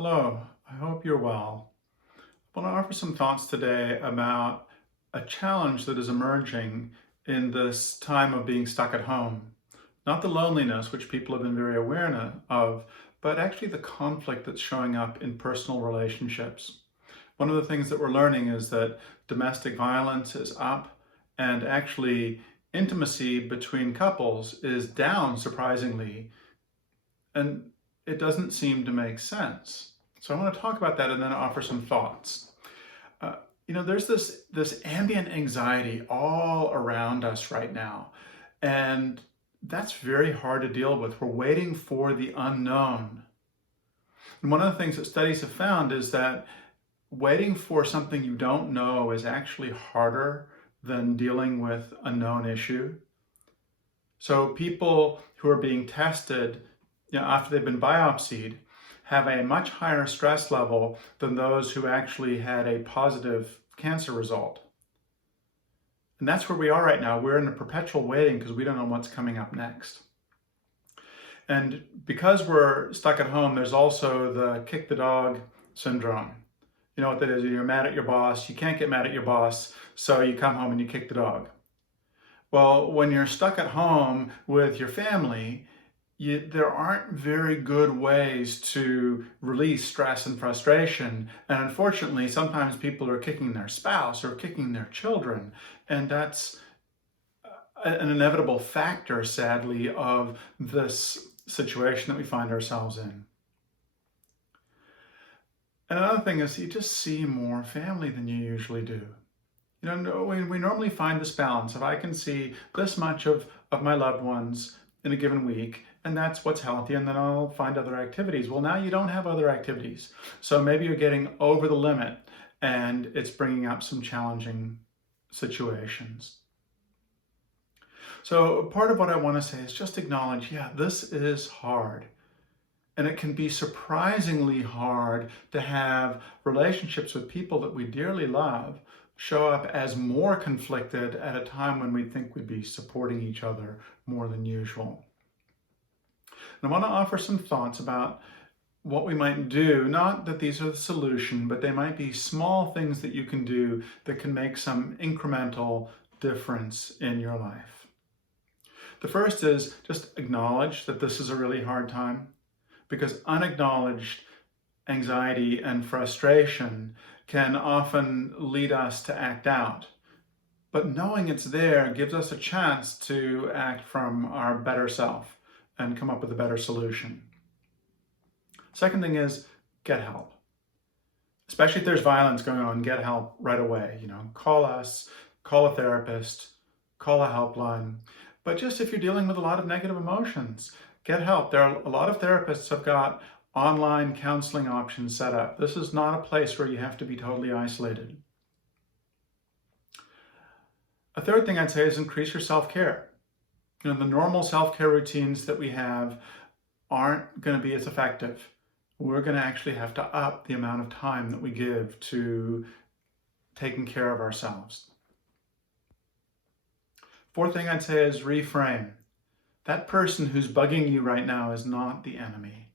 Hello, I hope you're well. I want to offer some thoughts today about a challenge that is emerging in this time of being stuck at home. Not the loneliness, which people have been very aware of, but actually the conflict that's showing up in personal relationships. One of the things that we're learning is that domestic violence is up and actually intimacy between couples is down surprisingly, and it doesn't seem to make sense. So I want to talk about that and then offer some thoughts. Uh, there's this ambient anxiety all around us right now, and that's very hard to deal with. We're waiting for the unknown. And one of the things that studies have found is that waiting for something you don't know is actually harder than dealing with a known issue. So people who are being tested, after they've been biopsied, have a much higher stress level than those who actually had a positive cancer result. And that's where we are right now. We're in a perpetual waiting because we don't know what's coming up next. And because we're stuck at home, there's also the kick the dog syndrome. You know what that is? You're mad at your boss. You can't get mad at your boss, so you come home and you kick the dog. Well, when you're stuck at home with your family, there aren't very good ways to release stress and frustration. And unfortunately, sometimes people are kicking their spouse or kicking their children. And that's an inevitable factor, sadly, of this situation that we find ourselves in. And another thing is you just see more family than you usually do. We normally find this balance. If I can see this much of my loved ones in a given week, and that's what's healthy, and then I'll find other activities. Well, now you don't have other activities. So maybe you're getting over the limit and it's bringing up some challenging situations. So part of what I want to say is just acknowledge, yeah, this is hard. And it can be surprisingly hard to have relationships with people that we dearly love show up as more conflicted at a time when we think we'd be supporting each other more than usual. And I want to offer some thoughts about what we might do. Not that these are the solution, but they might be small things that you can do that can make some incremental difference in your life. The first is just acknowledge that this is a really hard time, because unacknowledged anxiety and frustration can often lead us to act out. But knowing it's there gives us a chance to act from our better self and come up with a better solution. Second thing is get help. Especially if there's violence going on, get help right away. Call us, call a therapist, call a helpline. But just if you're dealing with a lot of negative emotions, get help. There are a lot of therapists have got online counseling options set up. This is not a place where you have to be totally isolated. A third thing I'd say is increase your self-care. The normal self-care routines that we have aren't going to be as effective. We're going to actually have to up the amount of time that we give to taking care of ourselves. Fourth thing I'd say is reframe. That person who's bugging you right now is not the enemy.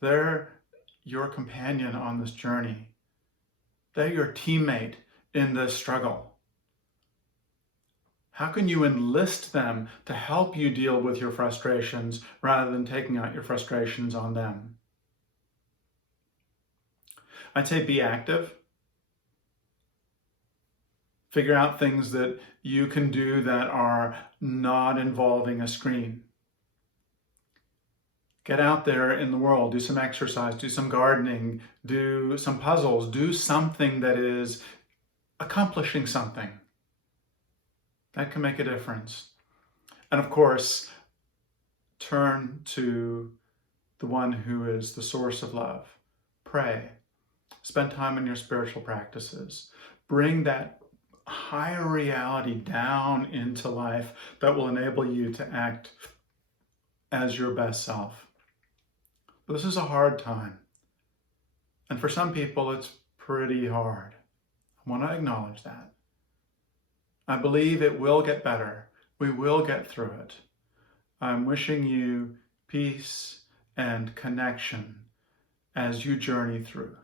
They're your companion on this journey. They're your teammate in this struggle. How can you enlist them to help you deal with your frustrations rather than taking out your frustrations on them? I'd say be active. Figure out things that you can do that are not involving a screen. Get out there in the world, do some exercise, do some gardening, do some puzzles, do something that is accomplishing something. That can make a difference. And of course, turn to the one who is the source of love. Pray. Spend time in your spiritual practices. Bring that higher reality down into life that will enable you to act as your best self. This is a hard time. And for some people, it's pretty hard. I want to acknowledge that. I believe it will get better. We will get through it. I'm wishing you peace and connection as you journey through.